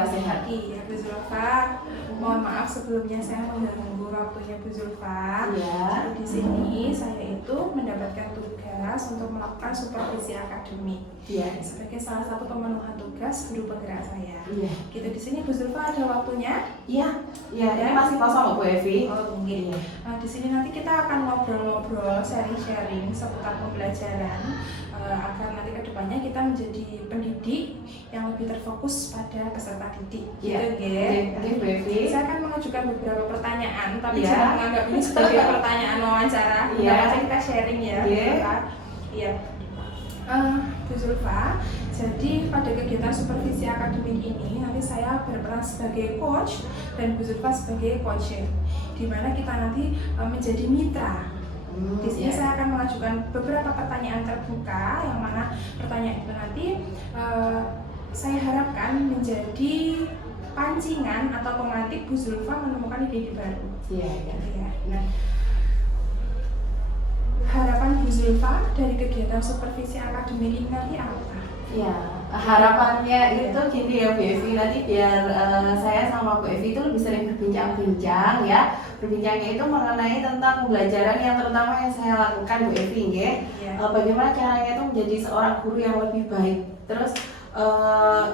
Alhamdulillah sehat. Iya, Bu Zulfa. Mohon maaf sebelumnya saya mengganggu waktunya Bu Zulfa. Iya. Jadi di sini saya itu mendapatkan tugas untuk melakukan supervisi akademik. Iya. Sebagai salah satu pemenuhan tugas guru penggerak saya. Iya. Gitu di sini Bu Zulfa ada waktunya? Iya. Iya. Ini masih kosong Bu Evi. Oh, mungkin. Iya. Nah, di sini nanti kita akan ngobrol-ngobrol, sharing-sharing seputar pembelajaran agar nanti kedepannya kita menjadi pendidik yang lebih terfokus pada peserta didik. Iya. Gitu, ya. Oke Bu Evi. Saya akan mengajukan beberapa pertanyaan, tapi Iya. jangan menganggap ini sebagai pertanyaan wawancara. Iya. Nanti kita sharing ya. Iya. Iya. Bu Zulfa, jadi pada kegiatan supervisi akademik ini nanti saya berperan sebagai coach dan Bu Zulfa sebagai coacher, di mana kita nanti menjadi mitra. Di sini saya akan mengajukan beberapa pertanyaan terbuka, yang mana pertanyaan itu nanti saya harapkan menjadi pancingan atau pemantik Bu Zulfa menemukan ide-ide baru. Iya. Ya. Nah, harapan Bu Zulfa dari kegiatan supervisi akademik ini nanti apa? Ya, harapannya itu gini ya Bu Evi, nanti biar saya sama Bu Evi itu lebih sering berbincang-bincang ya. Berbincangnya itu mengenai tentang pembelajaran yang terutama yang saya lakukan Bu Evi ya. Bagaimana caranya itu menjadi seorang guru yang lebih baik. Terus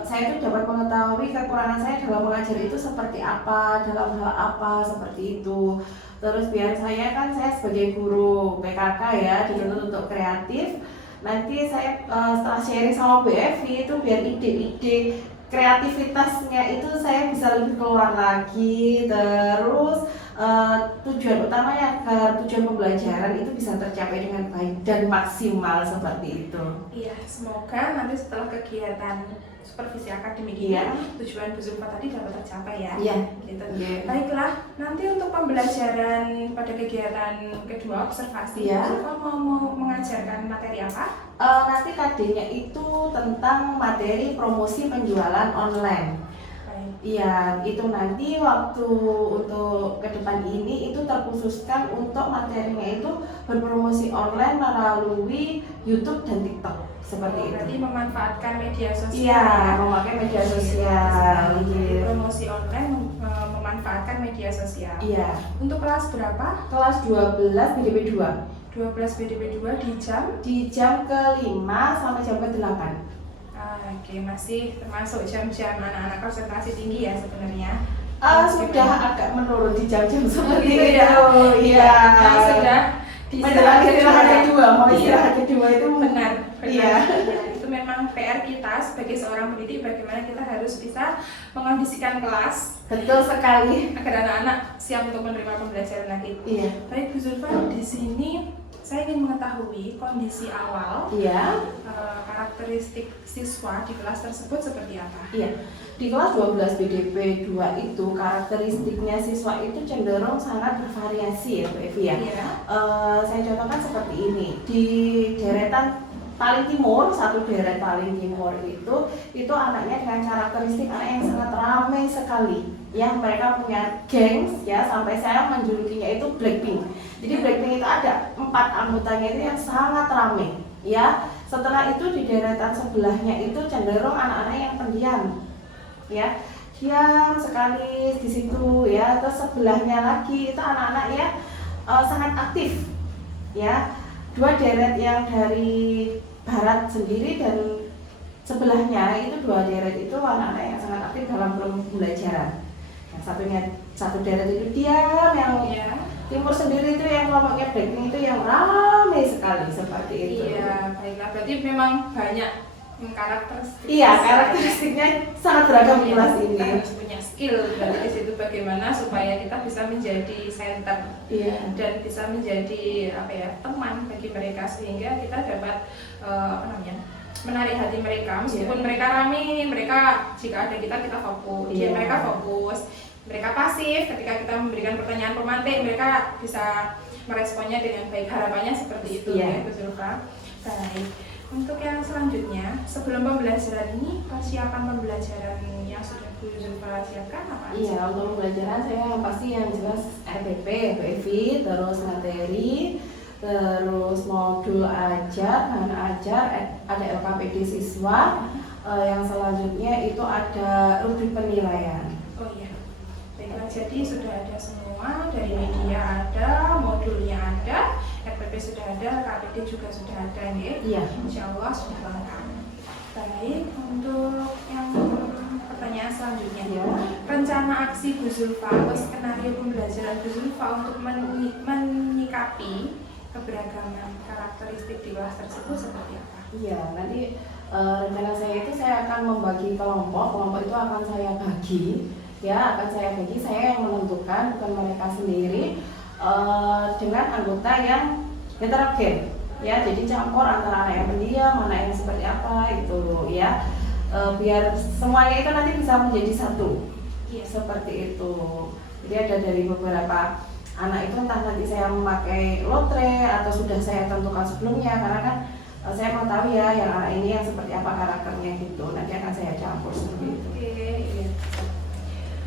saya itu dapat mengetahui kekurangan saya dalam mengajar itu seperti apa, dalam hal apa, seperti itu. Terus biar saya sebagai guru PKK ya, dituntut untuk kreatif. Nanti saya setelah sharing sama Bu Evi itu biar ide-ide kreativitasnya itu saya bisa lebih keluar lagi. Terus tujuan utamanya agar tujuan pembelajaran itu bisa tercapai dengan baik dan maksimal seperti itu. Iya, semoga nanti setelah kegiatan supervisi akademik ini tujuan Bu Zulfa tadi dapat tercapai ya. Iya. Gitu. Iya. Baiklah, nanti untuk pembelajaran pada kegiatan kedua observasi, Bu Zulfa mau mengajarkan materi apa? Nanti KD-nya itu tentang materi promosi penjualan online. Iya, itu nanti waktu untuk ke depan ini itu terkhususkan untuk materinya itu berpromosi online melalui YouTube dan TikTok seperti itu. Berarti memanfaatkan media sosial. Iya, memakai media sosial. Jadi promosi online memanfaatkan media sosial. Iya. Untuk kelas berapa? Kelas 12 BDP 2. 12 BDP 2 di jam? Di jam ke-5 sampai jam ke-8. Oke, masih termasuk jam-jam anak-anak konsentrasi tinggi ya sebenarnya. Sudah agak menurun di jam-jam seperti itu. Iya. Sudah di istirahat kedua, mau istirahat kedua itu benar. Iya. Itu memang PR kita sebagai seorang pendidik, bagaimana kita harus bisa mengondisikan kelas. Betul sekali. Agar anak-anak siap untuk menerima pembelajaran lagi. Iya. Baik Bu Zulfa, di sini saya ingin mengetahui kondisi awal, karakteristik siswa di kelas tersebut seperti apa? Iya, di kelas 12 BDP 2 itu karakteristiknya siswa itu cenderung sangat bervariasi ya Bu Evi ya. Iya. Saya contohkan seperti ini, di deretan paling timur, satu deret paling timur itu anaknya dengan karakteristik anak yang sangat ramai sekali. Yang mereka punya gengs ya, sampai saya menjulukinya itu Blackpink. Jadi Blackpink itu ada 4 anggotanya itu yang sangat ramai ya. Setelah itu di deretan sebelahnya itu cenderung anak-anak yang pendiam ya, diam sekali di situ ya. Terus sebelahnya lagi itu anak-anak ya sangat aktif ya. 2 deret yang dari barat sendiri dan sebelahnya itu 2 deret itu anak-anak yang sangat aktif dalam pembelajaran. Satu deret itu diam, yang timur sendiri itu yang kelompoknya Blackpink itu yang ramai sekali seperti itu. Iya, baiklah. Berarti memang banyak karakteristik. Iya, karakteristiknya sangat beragam di kelas ini. Kita harus punya skill dari di situ bagaimana supaya kita bisa menjadi center dan bisa menjadi teman bagi mereka, sehingga kita dapat menarik hati mereka. Meskipun mereka ramai, mereka jika ada kita fokus. Mereka fokus. Mereka pasif ketika kita memberikan pertanyaan pemantik, mereka bisa meresponnya dengan baik. Harapannya seperti itu ya Bu Zulfa. Baik. Untuk yang selanjutnya, sebelum pembelajaran ini, persiapan pembelajaran yang sudah Bu Zulfa siapkan apa? Iya, untuk pembelajaran saya pasti yang jelas RPP, PV, terus materi, terus modul ajar, bahan ajar, ada LKPD siswa, yang selanjutnya itu ada rubrik penilaian. Oh iya, baiklah, jadi sudah ada semua, dari media ada, modulnya ada, RPP sudah ada, KPD juga sudah ada nih. Iya. Insya Allah sudah lengkap. Baik, untuk yang pertanyaan selanjutnya, Ya. rencana aksi Bu Zulfa atau skenario pembelajaran Bu Zulfa untuk menyikapi keberagaman karakteristik di kelas tersebut seperti apa? Iya, nanti rencana saya itu saya akan membagi kelompok itu akan saya bagi, ya akan saya bagi, saya yang menentukan, bukan mereka sendiri, dengan anggota yang heterogen, ya jadi campur antara anak yang pendiam, mana yang seperti apa itu, ya biar semuanya itu nanti bisa menjadi satu, Iya. seperti itu. Jadi ada dari beberapa anak itu entah nanti saya memakai lotre atau sudah saya tentukan sebelumnya, karena kan saya mau tahu ya yang anak ini yang seperti apa karakternya gitu, nanti akan saya campur seperti itu. Oke, iya.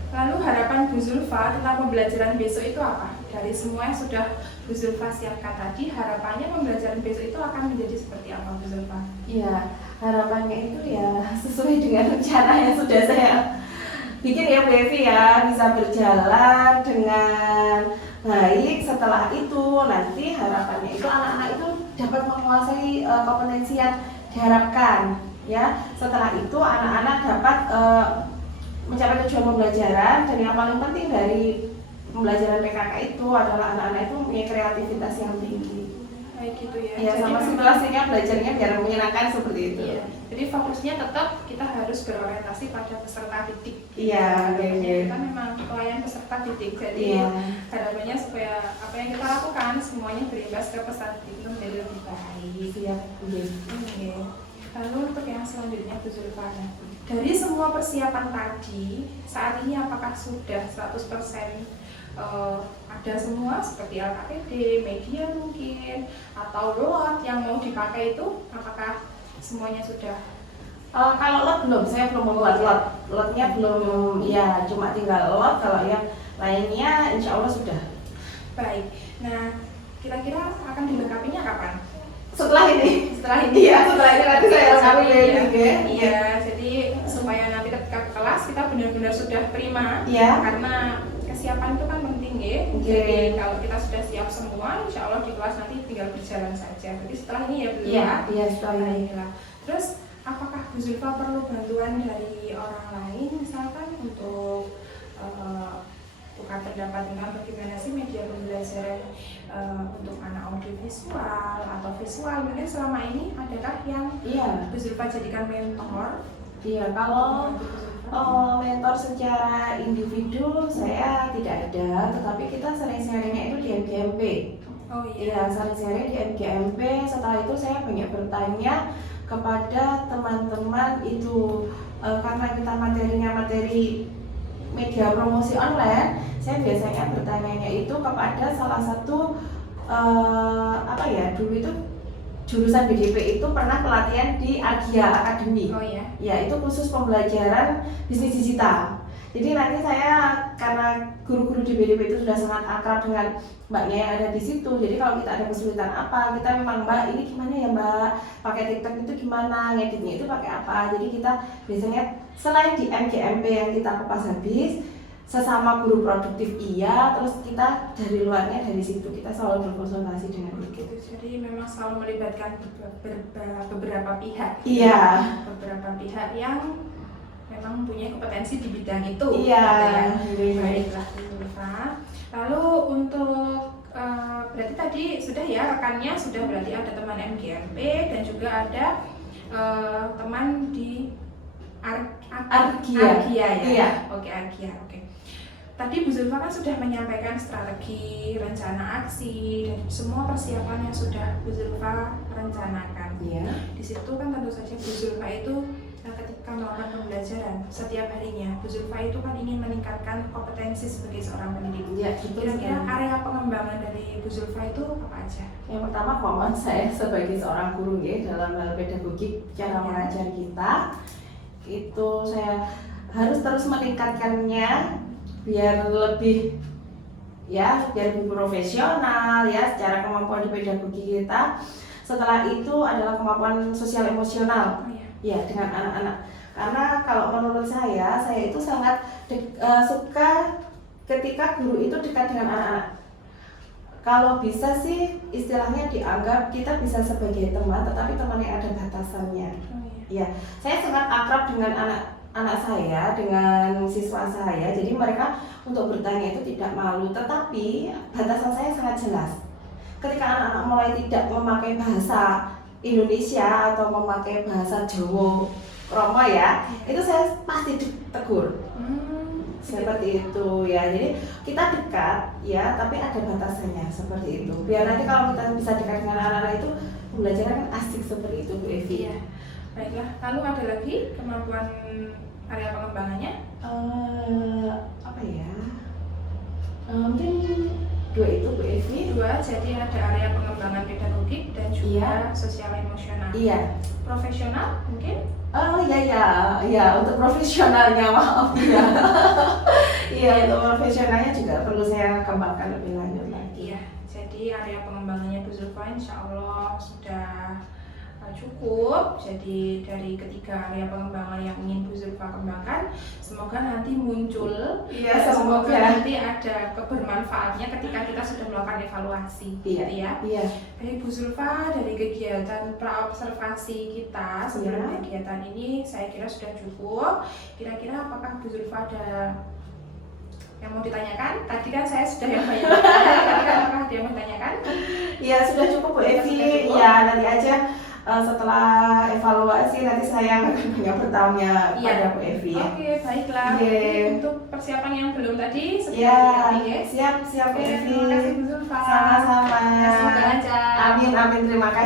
Lalu harapan Bu Zulfa tentang pembelajaran besok itu apa? Dari semua yang sudah Bu Zulfa siapkan tadi, harapannya pembelajaran besok itu akan menjadi seperti apa Bu Zulfa? Iya, harapannya itu ya sesuai dengan rencana yang sudah saya bikin ya Bu Evi ya, bisa berjalan dengan baik. Setelah itu nanti harapannya itu anak-anak itu dapat menguasai kompetensi yang diharapkan, ya. Setelah itu anak-anak dapat mencapai tujuan pembelajaran, dan yang paling penting dari pembelajaran PKK itu adalah anak-anak itu punya kreativitas yang tinggi. Kayak gitu ya. Ya, Jadi sama memang- situasinya belajarnya biar menyenangkan seperti itu. Iya. Jadi fokusnya tetap kita harus berorientasi pada peserta didik. Iya, Kita memang pelayan peserta didik. Jadi Iya. harapannya supaya apa yang kita lakukan semuanya berimbas ke peserta didik itu menjadi lebih baik. Siap, iya. Oke. Lalu untuk yang selanjutnya Bu Zulfa, dari semua persiapan tadi, saat ini apakah sudah 100% ada semua seperti LKPD, media mungkin, atau lot yang mau dipakai itu, apakah semuanya sudah? Kalau lot belum, saya belum membuat lotnya belum, ya cuma tinggal lot. Kalau yang lainnya insya Allah sudah. Baik. Nah, kira-kira akan dilengkapinya kapan? Setelah ini. Setelah ini. Iya, setelah ini nanti saya lengkapi Iya. ya. Iya, jadi supaya nanti ketika ke kelas kita benar-benar sudah prima. Iya. Karena kesiapan itu kan penting ya. Oke. Jadi kalau kita sudah siap semua, insya Allah di kelas nanti tinggal berjalan saja. Jadi setelah ini ya Bu Iya, Zulfa. iya setelah ini. Baiklah. Terus apakah Bu Zulfa perlu bantuan dari orang lain misalkan untuk tukar pendapat tentang bagaimana sih media pembelajaran untuk anak audiovisual atau visual? Mungkin selama ini adakah yang Iya, Bu Zulfa jadikan mentor? iya. Kalau mentor secara individu saya tidak ada, tetapi kita sering sharingnya itu di MGMP. Oh Iya, sering sharing di MGMP. Setelah itu saya banyak bertanya kepada teman-teman itu, karena kita materinya materi media promosi online, saya biasanya bertanyanya itu kepada salah satu dulu itu jurusan BDP itu pernah pelatihan di Agia Academy. Oh ya. Ya, itu khusus pembelajaran bisnis digital. Jadi nanti saya, karena guru-guru di BDP itu sudah sangat akrab dengan mbaknya yang ada di situ. Jadi kalau kita ada kesulitan apa, kita memang, Mbak ini gimana ya Mbak, pakai TikTok itu gimana, ngeditnya itu pakai apa. Jadi kita biasanya selain di MGMP yang kita kupas habis, sesama guru produktif iya, terus kita dari luarnya dari situ kita selalu berkonsultasi dengan Gitu. Jadi memang selalu melibatkan beberapa pihak. Iya. Beberapa pihak yang memang mempunyai kompetensi di bidang itu. Iya. Baiklah, Bu Zulfa. Lalu untuk berarti tadi sudah ya rekannya sudah, berarti ada teman MGMP dan juga ada teman di Argia ya. Iya. Oke, Argia. Oke. Tadi Bu Zulfa kan sudah menyampaikan strategi, rencana aksi, dan semua persiapan yang sudah Bu Zulfa rencanakan. Iya. Di situ kan tentu saja Bu Zulfa itu ketika melakukan pembelajaran setiap harinya, Bu Zulfa itu kan ingin meningkatkan kompetensi sebagai seorang pendidik. Iya, betul Kira-kira sekali. area pengembangan dari Bu Zulfa itu apa aja? Yang pertama, komitmen saya sebagai seorang guru ya, dalam hal pedagogik cara mengajar kita itu saya harus terus meningkatkannya biar lebih profesional ya secara kemampuan di pedagogi kita. Setelah itu adalah kemampuan sosial emosional. Ya, dengan anak-anak. Karena kalau menurut saya itu sangat suka ketika guru itu dekat dengan anak-anak. Kalau bisa sih istilahnya dianggap kita bisa sebagai teman, tetapi teman yang ada batasannya. Ya, saya sangat akrab dengan anak saya, dengan siswa saya. Jadi mereka untuk bertanya itu tidak malu, tetapi batasan saya sangat jelas. Ketika anak-anak mulai tidak memakai bahasa Indonesia atau memakai bahasa Jawa Romo ya, itu saya pasti tegur. Seperti itu ya. Jadi kita dekat ya, tapi ada batasannya seperti itu. Biar nanti kalau kita bisa dekat dengan anak-anak itu belajarnya kan asik seperti itu, Bu Evi. Ya. Baiklah, lalu ada lagi kemampuan area pengembangannya? Apa ya? Mungkin dua itu, Bu Evi. Dua, jadi ada area pengembangan pedagogik dan juga sosial emosional. Iya. Profesional mungkin? Ya, untuk profesionalnya maaf ya. Iya, untuk profesionalnya juga perlu saya kembangkan lebih lanjut lagi. Iya, jadi area pengembangannya Bu Zulfa insya Allah sudah cukup. Jadi dari ketiga area pengembangan yang ingin Bu Zulfa kembangkan, semoga nanti muncul. Iya, semoga nanti ada kebermanfaatnya ketika kita sudah melakukan evaluasi. Iya, gitu ya. Iya. Baik Bu Zulfa, dari kegiatan praobservasi kita sebelum kegiatan ini saya kira sudah cukup. Kira-kira apakah Bu Zulfa ada yang mau ditanyakan? Tadi kan saya sudah yang banyak bertanya, apakah ada yang mau ditanyakan? Iya, sudah cukup Bu Evi. Ya, nanti aja setelah evaluasi nanti saya akan banyak bertanya pada Bu Evi ya. Oke, baiklah. Untuk persiapan yang belum tadi siap Bu Evi. Terima kasih Bu Zulfa. Sama-sama. Semoga lancar. Amin, terima kasih.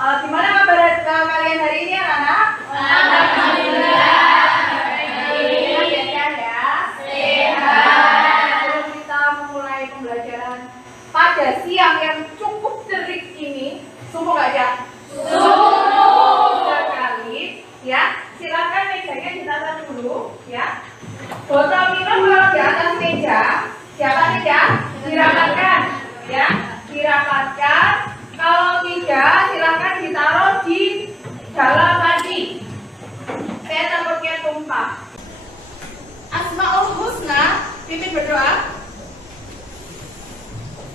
Gimana kabar kalian hari ini anak-anak? Alhamdulillah. Sehat ya? Sehat. Sebelum kita memulai pembelajaran pada siang yang cukup terik ini, sungguh gak ya? Sungguh sekali. Ya, silakan mejanya ditata dulu, ya. Botol minum kalau di atas meja, siapa ya? Dirapatkan, ya. Dirapatkan. Kalau tidak, silakan ditaruh di dalam laci. Saya takutnya tumpah. Asmaul Husna, pimpin berdoa.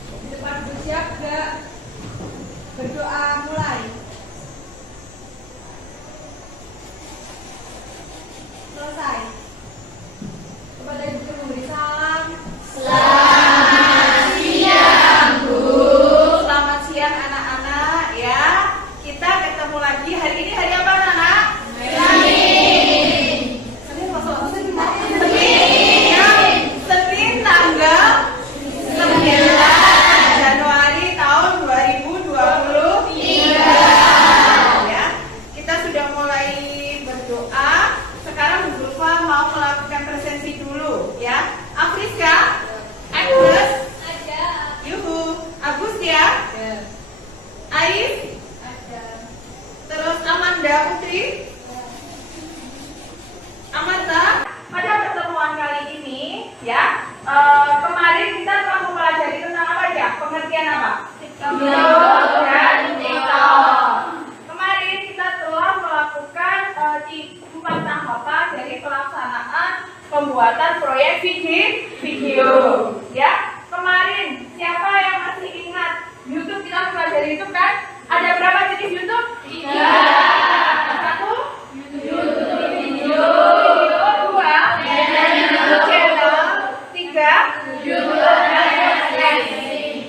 Di depan bersiap gak? Berdoa mulai. Selesai. Kepada ibu guru beri salam. Selamat siang, Bu. Selamat siang anak-anak ya. Kita ketemu lagi hari ini hari apa anak-anak? Senin masuk Senin tanggal 9 Januari tahun 2023 ya. Kita sudah mulai berdoa. Sekarang Bu Zulfa mau melakukan presensi dulu ya. Afriska, Agnes, Yuhu, Agus ya, Ais, terus Amanda Putri, Amanda. Pada pertemuan kali ini ya, kemarin kita telah mempelajari tentang apa aja? Pengertian apa? Dan TikTok. Kemarin kita telah melakukan 4 tahapan dari pelaksanaan pembuatan proyek video ya. Kemarin siapa yang masih ingat YouTube kita pelajari YouTube kan? Ada berapa jenis YouTube? 3. 1 YouTube video, 2 channel, 3 YouTube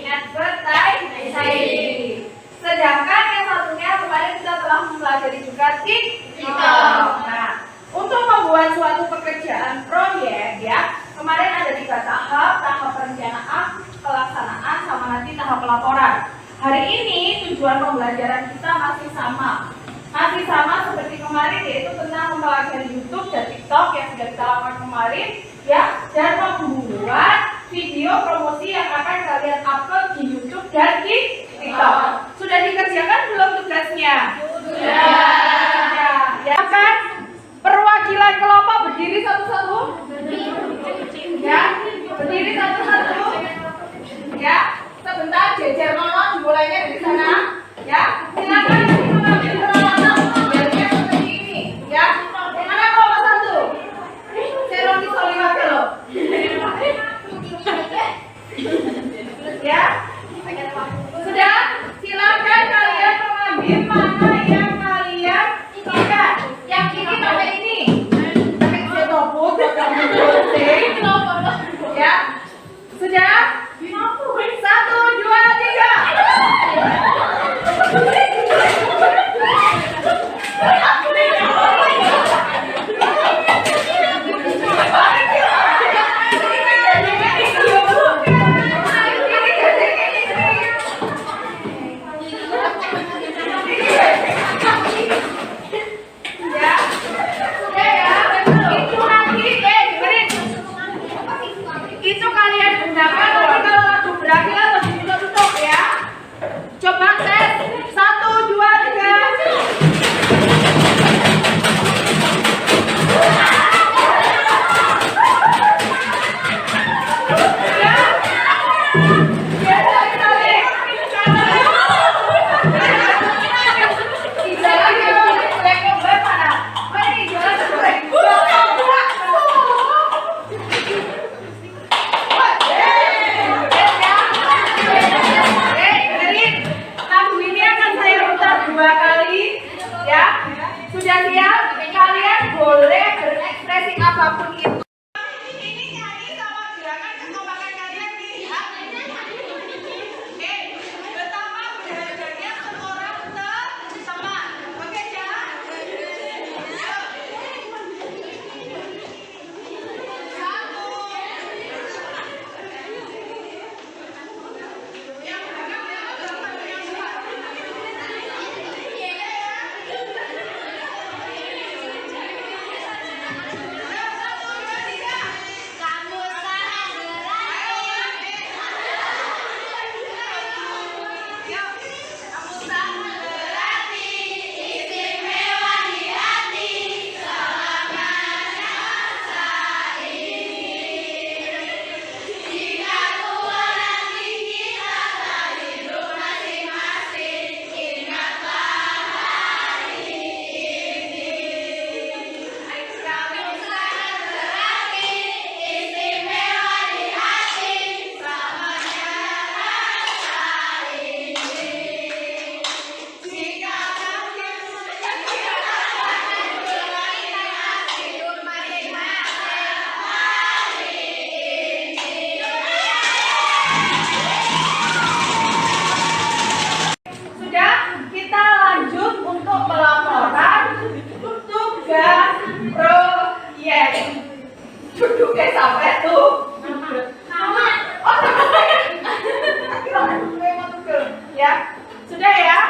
advertising. Sedangkan yang satunya kemarin kita telah mempelajari juga TikTok. Nah, untuk membuat suatu pekerjaan proyek ya, kemarin ada 3 tahap. dan TikTok. Sudah dikerjakan belum tugasnya? Sudah. Ya kan? Perwakilan kelompok berdiri satu-satu. Ya, berdiri satu-satu. Ya, sebentar jejer nono dimulainya dari sana. Ya, silakan mengambil peralatan gambarnya seperti ini. Ya, mana kelompok satu? Seroni Soliwake loh. Ya, sudah. Silakan kalian mengambil mana yang kalian inginkan. Yang ini pakai ini. Pakai setopuk, pakai gunting. Ya, sudah. 1, 2, 3. Itu kalian gunakan nanti kalau lagu berakhir lebih tutup ya. Coba tes 1, 2, 3. Sudah siap? Kalian boleh berekspresi apapun itu. Ini nyanyi sama gerakan kekompakan kalian lihat. Pertama belajarnya seorang teman. Oke, jangan. Duduknya sampai tuh. Ya, sudah ya.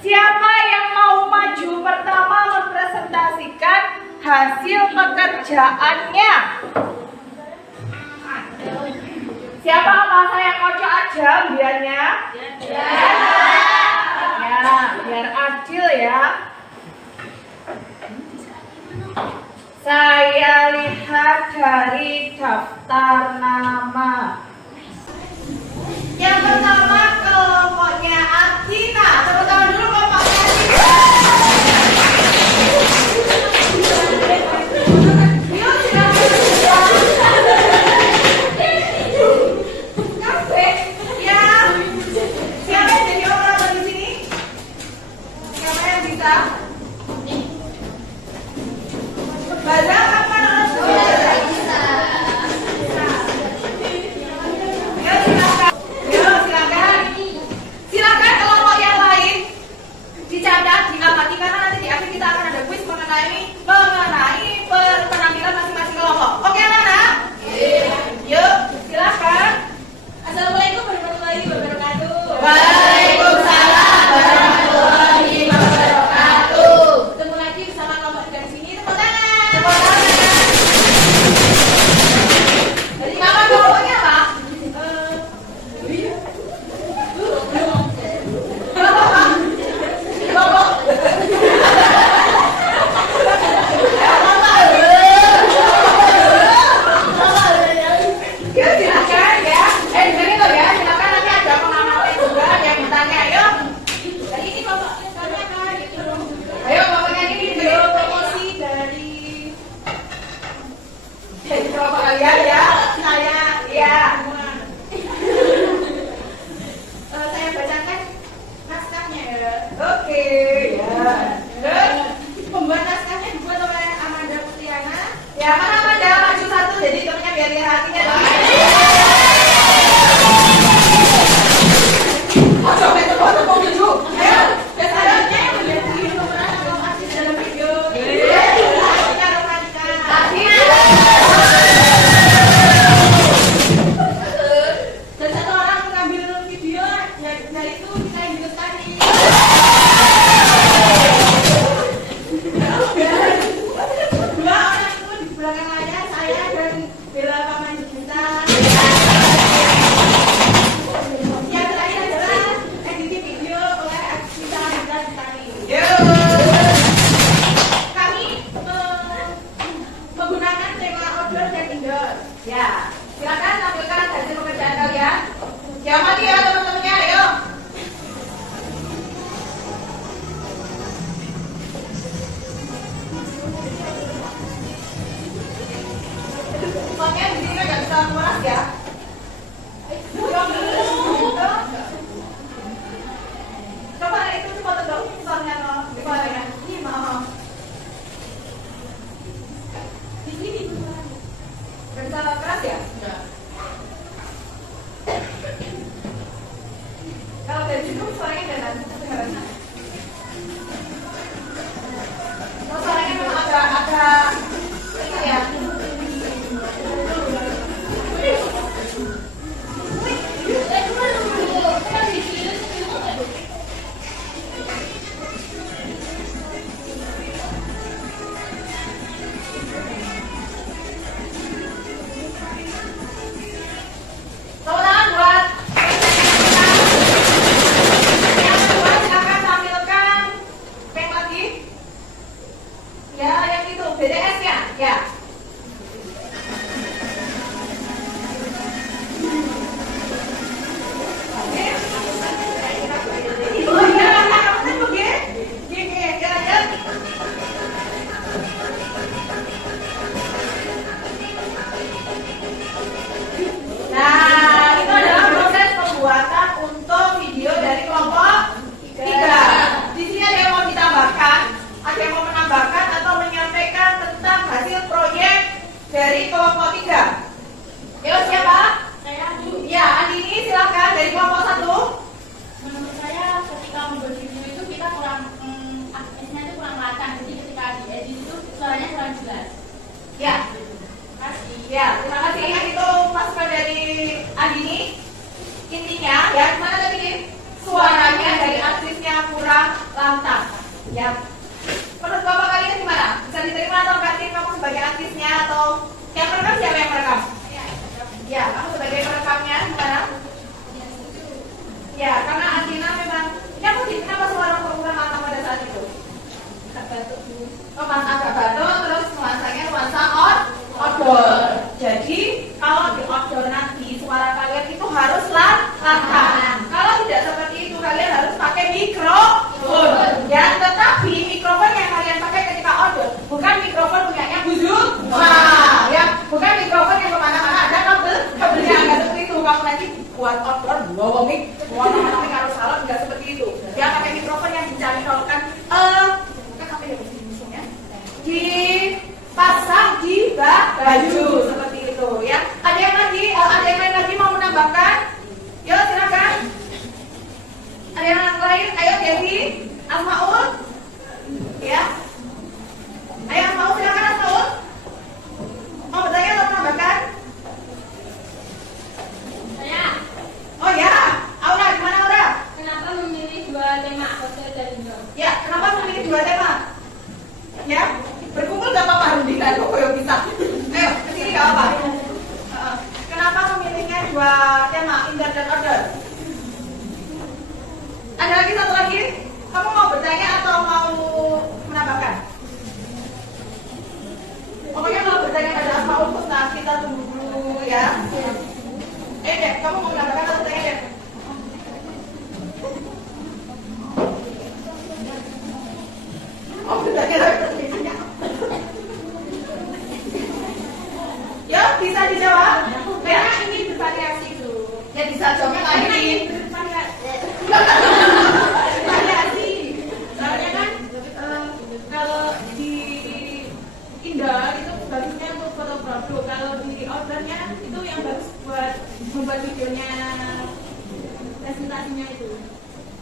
Siapa yang mau maju pertama mempresentasikan hasil pekerjaannya? Siapa apa saya kocok aja biarnya? Ya, biar adil ya. Saya lihat dari daftar nama. Yang pertama kelompoknya Athena. Tepuk tangan dulu kelompoknya Athena. Yuk silakan. Kafe. Ya. Siapa yang jadi operator di sini? Siapa yang bisa? Baza kapan harus bisa? suaranya kedengaran. Oh, suaranya memang agak ini ya. Tepuk tangan buat yang kedua, silakan tampilkan peng lagi. Ya, yang itu BDS ya, ya. Oh iya, gini, jalan-jalan. Nah, itu adalah proses pembuatan untuk video dari kelompok 3. Di sini ada yang mau ditambahkan, ada yang mau menambahkan atau menyampaikan tentang hasil proyek dari kelompok 3. Yo, siapa? Saya Bu. Ya, Andini silakan dari kelompok 1. Menurut saya ketika membuat video itu kita kurang aksesnya itu kurang lacak, jadi ketika diedit itu suaranya kurang jelas. Ya, Kasih. ya, terima kasih. Itu masukan dari Andini. Intinya, ya gimana tadi? Suaranya dari artisnya kurang lantang. Ya. Menurut Bapak kalian gimana? Bisa diterima atau enggak sih kamu sebagai artisnya atau yang merekam siapa yang merekam? Ya, kamu sebagai perekamnya gimana? Ya, karena Andina memang kenapa sih? Kenapa suara kurang lantang pada saat itu? Oh, mas agak batuk, terus nuansanya nuansa outdoor. Jadi kalau di outdoor nanti suara kalian itu harus lantang. Kalau tidak seperti itu kalian harus pakai mikrofon. Ya, tetapi mikrofon yang kalian pakai ketika outdoor bukan mikrofon punyanya Buzuk. Nah, ya, bukan mikrofon yang kemana-mana ada kabelnya nggak seperti itu. Kamu nanti buat outdoor bawa mic, buat mic harus salah nggak seperti itu. Ya, pakai mikrofon yang dicarikan apa ya musuhnya? Dipasang di baju seperti itu ya. Ada yang lain lagi mau menambahkan? Yuk silakan. Ada yang lain? Ayo Devi, Asmaul, ya. Ayo Asmaul silakan Asmaul. Mau bertanya atau menambahkan? Saya. Oh ya, Aura gimana Aura? Kenapa memilih 2 tema hotel dan indoor? Ya, kenapa memilih 2 tema? Ya, berkumpul gak apa-apa Rundina, kok yang bisa. Ayo, kesini gak apa. Kenapa memilihnya 2 tema, indoor dan outdoor? Ada lagi satu lagi? Kamu mau bertanya atau mau menambahkan? Pokoknya kalau bertanya pada Asmaul Husna, kita tunggu dulu ya. Dek, kamu mau menambahkan atau bertanya Dek? Oh, bertanya lagi. Ya, bisa dijawab. Ya, ingin bervariasi dulu. Ya bisa jawabnya lain. Variasi. Soalnya kan kalau di indoor itu bagusnya untuk foto produk. Kalau di outdoornya itu yang bagus buat membuat videonya presentasinya itu.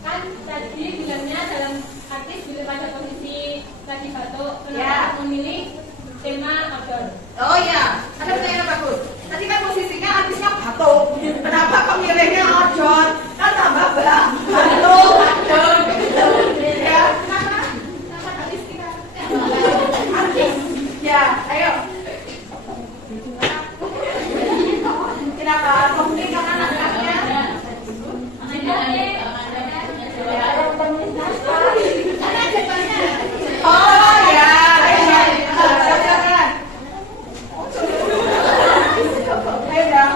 Kan tadi bilangnya dalam artis bila pada posisi lagi batuk, Ya. kenapa memilih tema outdoor? Oh iya, ada pertanyaan bagus. Tadi kan posisinya artisnya batuk. Kenapa pemilihnya outdoor? Kan tambah batuk, outdoor. Ya, kenapa? Kenapa artis kita? Artis. Ya, ayo. Kenapa? Mungkin karena naskahnya. Oh ya, ayo. Silakan. Ayo dong.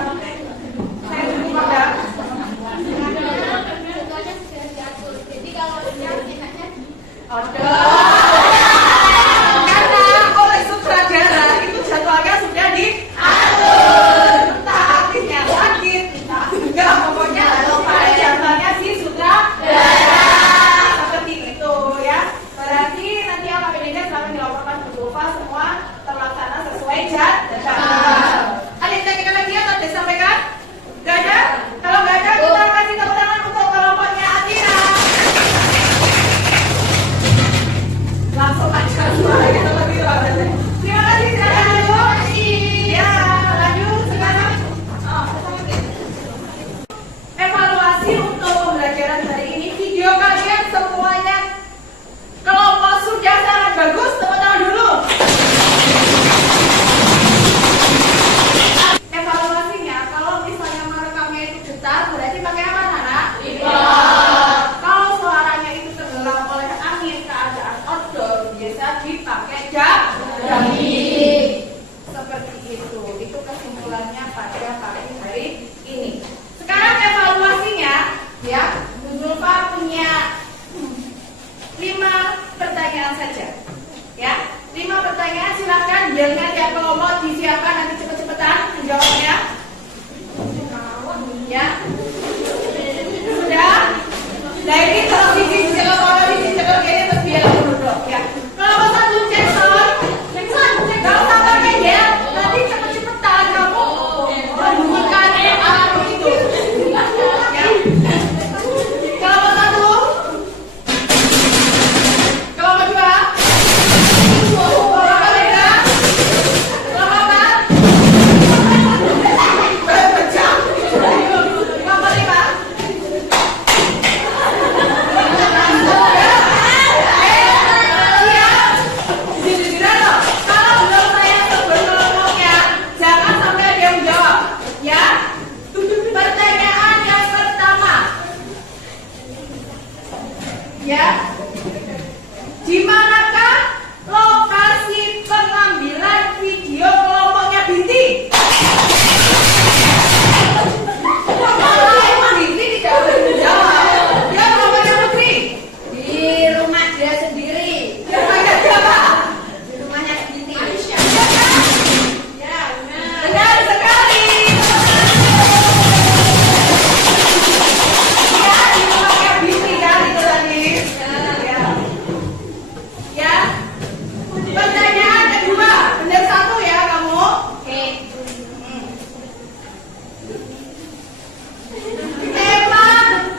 Ya. Sudah? Nah ini kalau dicekel kayaknya terus biar duduk ya. Kalau satu cek sound, gak usah pakai ya. Nanti cepet-cepetan kamu membunyikan alarm itu. Ya. Kalau satu, kalau kedua, kalau ketiga, kalau keempat, pecah. Kalau kelima. Ya, di manakah lokasi pengambilan video kelompoknya Binti? Emang Binti tidak boleh menjawab. Ya, kelompoknya Putri. Di rumah dia sendiri. Di rumahnya siapa? Di rumahnya Binti. Ya, kan? Ya, benar. Benar sekali. Ya, di rumahnya Binti kan itu tadi. Ya. Ya. Pertanyaan kedua, benar satu ya kamu. Oke. Emang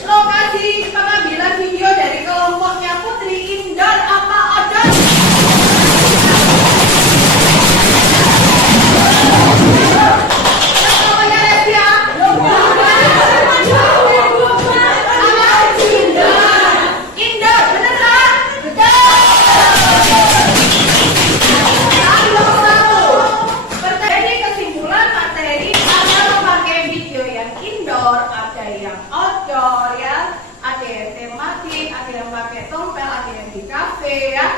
lokasi pengambilan video dari kelompoknya Putri indoor apa outdoor? Kelompoknya Lesia? Indoor, bener kan? Jadi kesimpulan materi ada memakai video yang indoor, ada yang outdoor ya, ada yang tematik, ada yang pakai tompel, ada yang di kafe ya.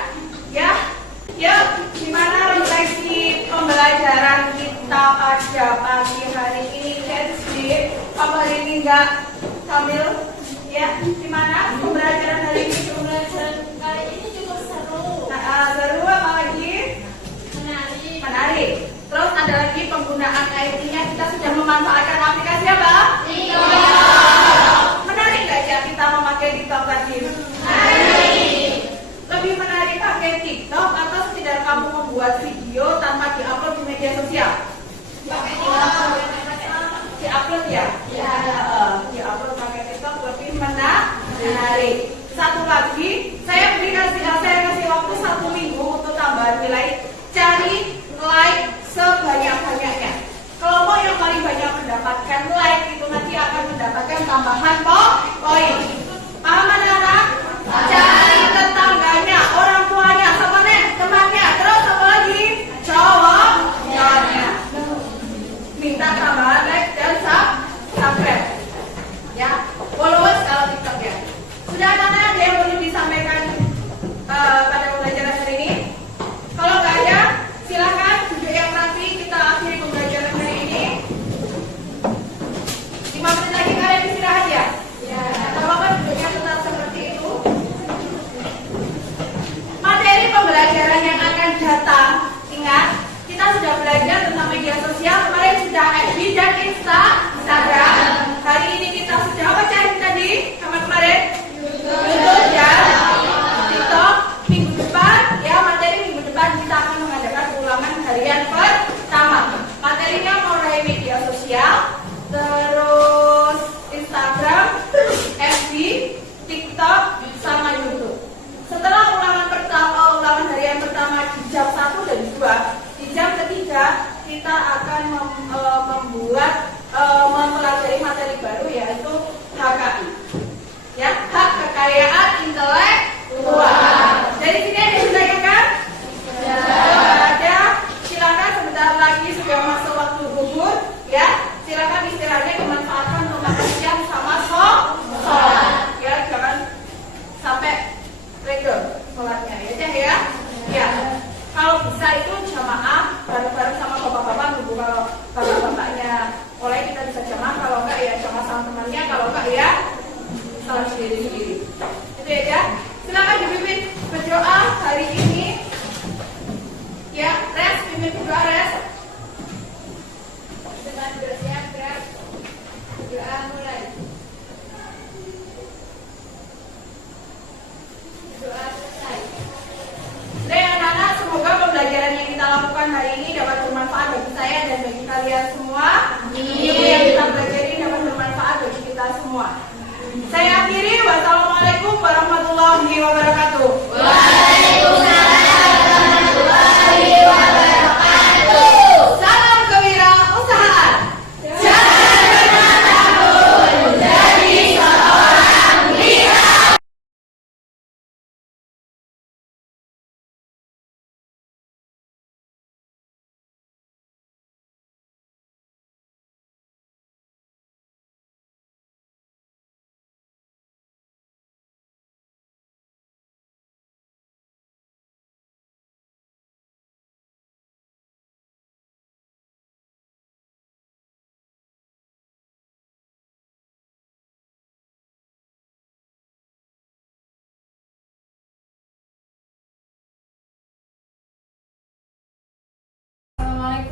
Gimana refleksi pembelajaran kita pada pagi hari ini, Kenzi? Apa hari ini enggak sambil ya? Gimana pembelajaran hari ini? Pembelajaran kali ini cukup seru. Seru apa lagi? Menarik. Menarik. Terus ada lagi penggunaan IT-nya, kita sudah memanfaatkan aplikasi apa? Iya. Menarik nggak ya kita memakai TikTok tadi? Menarik. Lebih menarik pakai TikTok atau sekedar kamu membuat video tanpa diupload di media sosial? Diupload ya? Ya. Diupload pakai TikTok lebih menarik. Satu lagi, saya kasih waktu 1 minggu untuk tambahan nilai. Cari like sebanyak-banyaknya. Kelompok yang paling banyak mendapatkan like itu nanti akan mendapatkan tambahan poin. Paham anak-anak? Cari tetangganya, orang tuanya, sama temannya, terus apa lagi? Cowoknya. Minta tambahan like dan subscribe. Ya, followers kalau TikTok ya. Sudah anak-anak ada yang perlu disampaikan pada pembelajaran hari ini? Kalau nggak ada, silakan duduk yang rapi. Kita akhiri pembelajaran hari ini. 5 menit lagi kalian istirahat ya? Ya. Apa-apa duduknya tetap seperti itu. Materi pembelajaran yang akan datang, ingat, kita sudah belajar tentang media sosial. Kemarin sudah FB dan Instagram. Hari ini kita sudah apa cari tadi? Kemarin? YouTube ya. TikTok. Minggu depan ya, materi minggu depan kita akan mengadakan ulangan harian pertama. Materinya mulai media sosial, terus Instagram, FB, TikTok, sama YouTube. Setelah ulangan harian pertama di jam 1 dan 2, di jam ketiga kita akan membuat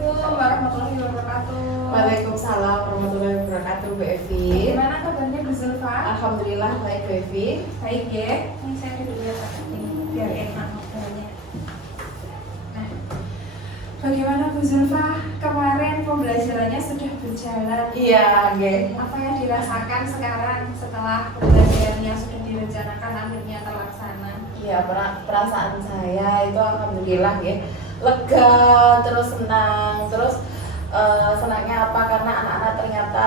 Assalamualaikum warahmatullahi wabarakatuh. Waalaikumsalam warahmatullahi wabarakatuh, Bu Evi. Gimana kabarnya Bu Zulfa? Alhamdulillah baik, Bu Evi. Baik ya. Ini saya duduk di atas ini biar enak ngobrolnya. Nah, bagaimana Bu Zulfa? Kemarin pembelajarannya sudah berjalan. Iya, nggih. Apa yang dirasakan sekarang setelah pembelajaran yang sudah direncanakan akhirnya terlaksana? Iya, perasaan saya itu alhamdulillah ya, lega, terus senang, terus senangnya apa karena anak-anak ternyata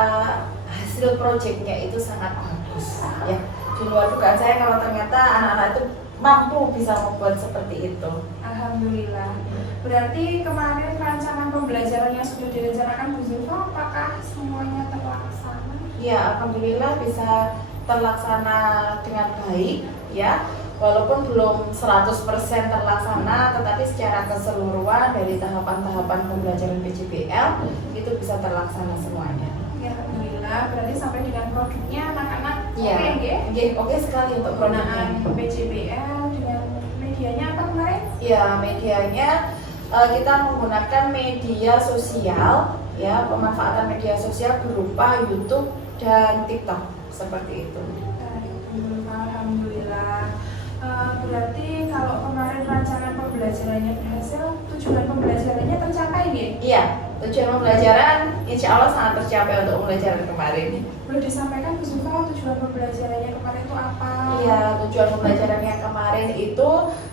hasil proyeknya itu sangat bagus ya. Di luar dugaan saya kalau ternyata anak-anak itu mampu bisa membuat seperti itu. Alhamdulillah. Berarti kemarin rancangan pembelajaran yang sudah direncanakan Bu Zulfa, apakah semuanya terlaksana? Ya, alhamdulillah bisa terlaksana dengan baik ya. Walaupun belum 100% terlaksana, tetapi secara keseluruhan dari tahapan-tahapan pembelajaran PJBL itu bisa terlaksana semuanya. Ya, alhamdulillah. Berarti sampai dengan produknya anak-anak Iya, oke ya? oke sekali untuk Penggunaan penggunaan. PJBL dengan medianya apa kemarin? Ya, medianya kita menggunakan media sosial ya, pemanfaatan media sosial berupa YouTube dan TikTok seperti itu. Alhamdulillah. Berarti kalau kemarin rancangan pembelajarannya berhasil, tujuan pembelajarannya tercapai ya? Iya, tujuan pembelajaran insya Allah sangat tercapai untuk pembelajaran kemarin. Boleh disampaikan Bu Zulfa tujuan pembelajarannya kemarin itu apa? Iya, tujuan pembelajarannya kemarin itu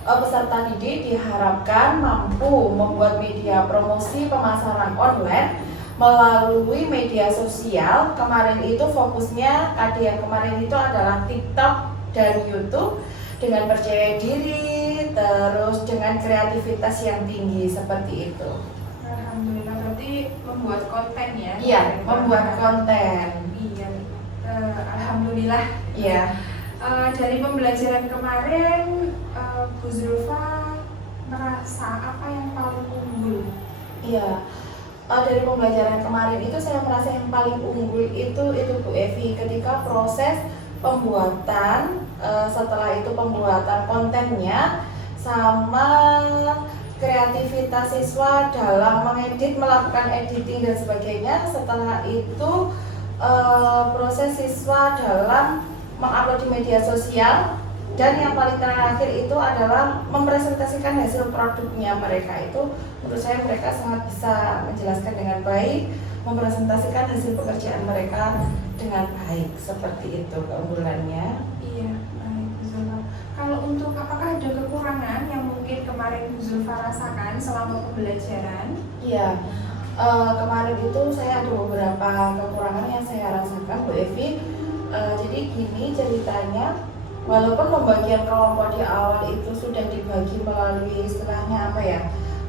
peserta didik diharapkan mampu membuat media promosi pemasaran online melalui media sosial. Kemarin itu fokusnya KD yang kemarin itu adalah TikTok dan YouTube dengan percaya diri, terus dengan kreativitas yang tinggi seperti itu. Alhamdulillah, berarti membuat konten ya? Iya, membuat konten. Iya, alhamdulillah. Iya. Dari pembelajaran kemarin, Bu Zulfa merasa apa yang paling unggul? Iya. Dari pembelajaran kemarin itu saya merasa yang paling unggul itu Bu Evi ketika proses pembuatan, setelah itu pembuatan kontennya sama kreativitas siswa dalam mengedit, melakukan editing dan sebagainya. Setelah itu proses siswa dalam mengupload di media sosial, dan yang paling terakhir itu adalah mempresentasikan hasil produknya. Mereka itu menurut saya mereka sangat bisa menjelaskan dengan baik, mempresentasikan hasil pekerjaan mereka dengan baik, seperti itu keunggulannya. Iya, baik Bu Zulfa. Kalau untuk apakah ada kekurangan yang mungkin kemarin Bu Zulfa rasakan selama pembelajaran? Iya, kemarin itu saya ada beberapa kekurangan yang saya rasakan, Bu Evi. Jadi gini ceritanya, walaupun pembagian kelompok di awal itu sudah dibagi melalui istilahnya apa ya,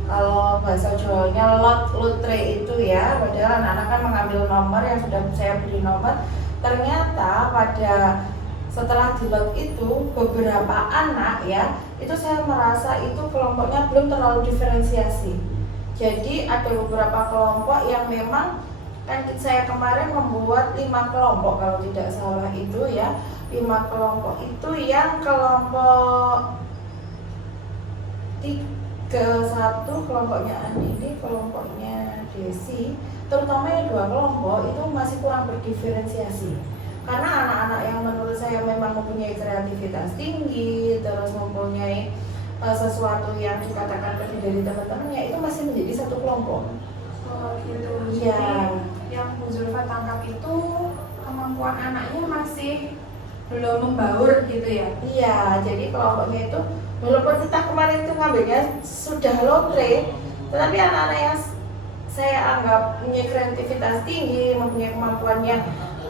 kalau bahasa Jawanya lotre itu ya, padahal anak-anak kan mengambil nomor yang sudah saya beri nomor. Ternyata setelah di lot itu beberapa anak ya, itu saya merasa itu kelompoknya belum terlalu diferensiasi. Jadi ada beberapa kelompok yang memang kan saya kemarin membuat 5 kelompok kalau tidak salah itu ya, 5 kelompok itu yang kelompok 31 kelompoknya Andi, kelompoknya Desi, terutama yang 2 kelompok itu masih kurang berdiferensiasi. Karena anak-anak yang menurut saya memang mempunyai kreativitas tinggi, terus mempunyai sesuatu yang dikatakan lebih dari teman-temannya, itu masih menjadi satu kelompok. Oh gitu. Iya. Jadi yang Bu Zulfa tangkap itu kemampuan anaknya masih belum membaur gitu ya? Iya, jadi kelompoknya itu walaupun kita kemarin itu ngambilnya sudah lotre, tetapi anak-anak yang saya anggap punya kreativitas tinggi, mempunyai kemampuan yang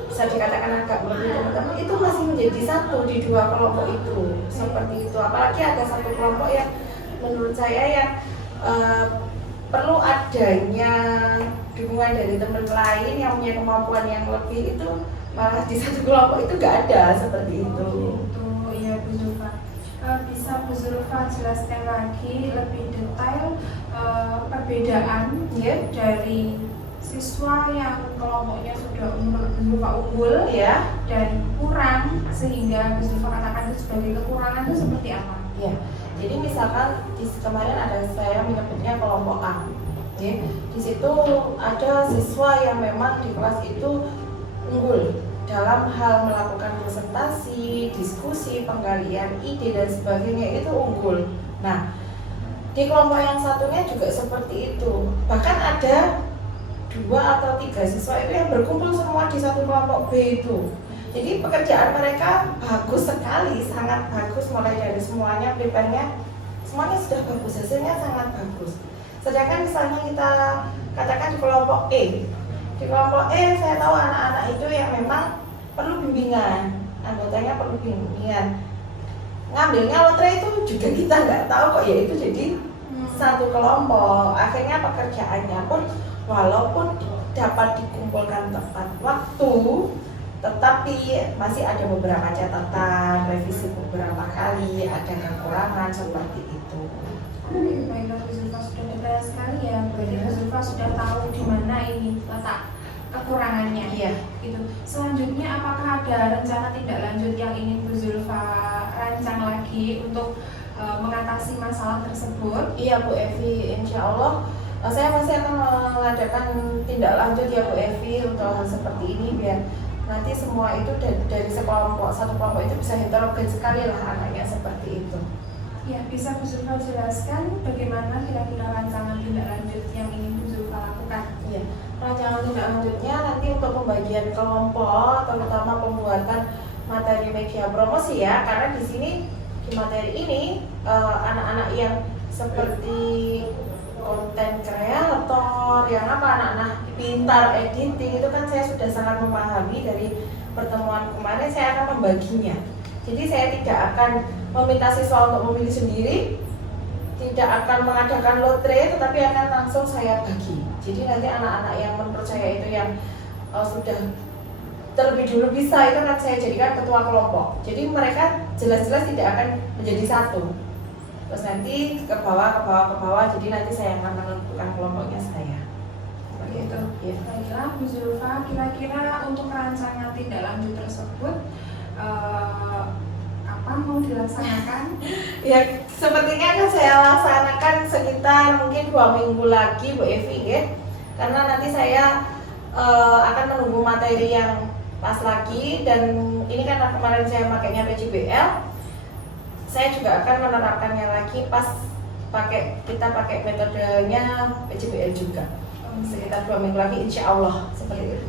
bisa dikatakan agak melebihi teman-teman, itu masih menjadi satu di 2 kelompok itu. Seperti itu. Apalagi ada satu kelompok yang menurut saya yang perlu adanya dukungan dari teman lain yang punya kemampuan yang lebih, itu malah di satu kelompok itu nggak ada seperti itu. Itu iya Bu Zulfa. Bisa Bu Zulfa jelaskan lagi lebih detail perbedaan Ya, dari siswa yang kelompoknya sudah unggul ya, dan kurang sehingga Bu Zulfa katakan itu sebagai kekurangan itu seperti apa? ya. Jadi misalkan kemarin ada saya menyebutnya kelompok A. Ya, di situ ada siswa yang memang di kelas itu unggul dalam hal melakukan presentasi, diskusi, penggalian ide dan sebagainya, itu unggul. Nah, di kelompok yang satunya juga seperti itu. Bahkan ada 2 atau 3 siswa itu yang berkumpul semua di satu kelompok B itu. Jadi pekerjaan mereka bagus sekali, sangat bagus, mulai dari semuanya, prepare-nya semuanya sudah bagus, hasilnya sangat bagus. Sedangkan misalnya kita katakan di kelompok E. Di kelompok E saya tahu anak-anak itu yang memang perlu bimbingan, anggotanya perlu bimbingan. Ngambilnya lotre itu juga kita nggak tahu kok, ya itu jadi satu kelompok. Akhirnya pekerjaannya pun walaupun dapat dikumpulkan tepat waktu, tetapi masih ada beberapa catatan, revisi beberapa kali, ada kekurangan seperti itu. Baiklah, Bu Zulfa sudah detail sekali ya. Berarti Bu Zulfa sudah tahu di mana ini letak kekurangannya. Iya. Gitu. Selanjutnya, apakah ada rencana tindak lanjut yang ingin Bu Zulfa rancang lagi untuk mengatasi masalah tersebut? Iya Bu Evi, insya Allah saya masih akan mengadakan tindak lanjut ya Bu Evi untuk hal seperti ini, biar nanti semua itu dari sekelompok, satu kelompok itu bisa heterogen sekali lah anaknya seperti itu. Ya, bisa Bu Zulfa jelaskan bagaimana kira-kira rancangan tindak lanjut yang ingin Bu Zulfa lakukan? Iya, rancangan tindak lanjutnya nanti untuk pembagian kelompok, terutama pembuatan materi media promosi ya, karena di sini di materi ini anak-anak yang seperti konten kreator, yang anak-anak pintar editing itu kan saya sudah sangat memahami dari pertemuan kemarin. Saya akan membaginya. Jadi saya tidak akan meminta siswa untuk memilih sendiri, tidak akan mengadakan lotre, tetapi akan langsung saya bagi. Jadi nanti anak-anak yang menurut saya itu yang sudah terlebih dulu bisa, itu akan saya jadikan ketua kelompok. Jadi mereka jelas-jelas tidak akan menjadi satu. Terus nanti ke bawah, jadi nanti saya akan menentukan kelompoknya saya. Seperti itu. Ya. Baiklah, Bu Zulfa, kira-kira untuk rancangan tindak lanjut tersebut kapan mau dilaksanakan? Ya, sepertinya akan saya laksanakan sekitar mungkin 2 minggu lagi Bu Evi ya. Karena nanti saya akan menunggu materi yang pas lagi, dan ini kan kemarin saya pakainya PJBL. Saya juga akan menerapkannya lagi pas kita pakai metodenya PJBL juga. Sekitar 2 minggu lagi insya Allah seperti itu.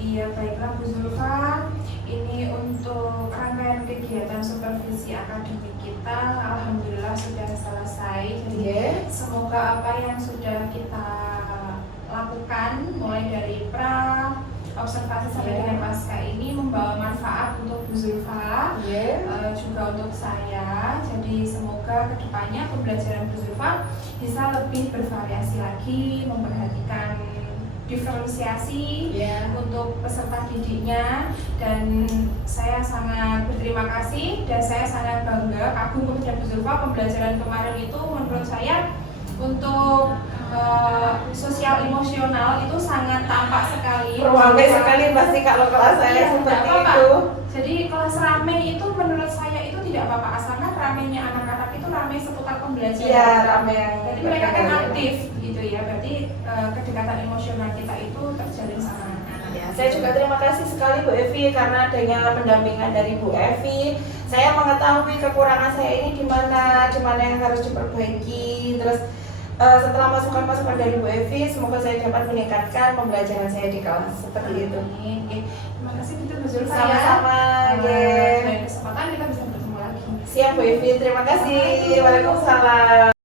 Iya, baiklah Bu Zulfa, ini untuk rangkaian kegiatan supervisi akademik kita alhamdulillah sudah selesai. Jadi semoga apa yang sudah kita lakukan mulai dari pra, observasi sampai dengan pasca ini membawa manfaat untuk Bu Zulfa, juga untuk saya. Jadi semoga kedepannya pembelajaran Bu Zulfa bisa lebih bervariasi lagi, memperhatikan diferensiasi untuk peserta didiknya, dan saya sangat berterima kasih dan saya sangat bangga, kagum kepada Bu Zulfa. Pembelajaran kemarin itu menurut saya untuk sosial emosional itu sangat tampak sekali. Ramai sekali pasti kalau kelas saya seperti itu. Jadi kelas rame itu menurut saya itu tidak apa-apa, asalkan ramenya anak-anak itu ramai seputar pembelajaran. Iya, ramai yang. Jadi mereka kan aktif gitu ya, berarti kedekatan emosional kita itu terjalin sama anak-anak. Ya, saya juga terima kasih sekali Bu Evi karena adanya pendampingan dari Bu Evi. Saya mengetahui kekurangan saya ini di mana yang harus diperbaiki. Terus setelah masukan-masukan dari Bu Evi, semoga saya dapat meningkatkan pembelajaran saya di kelas seperti itu. Terima kasih Bu Zulfa. Sama-sama. Lain kesempatan kita bisa bertemu lagi. Siap Bu Evi, terima kasih. Waalaikumsalam.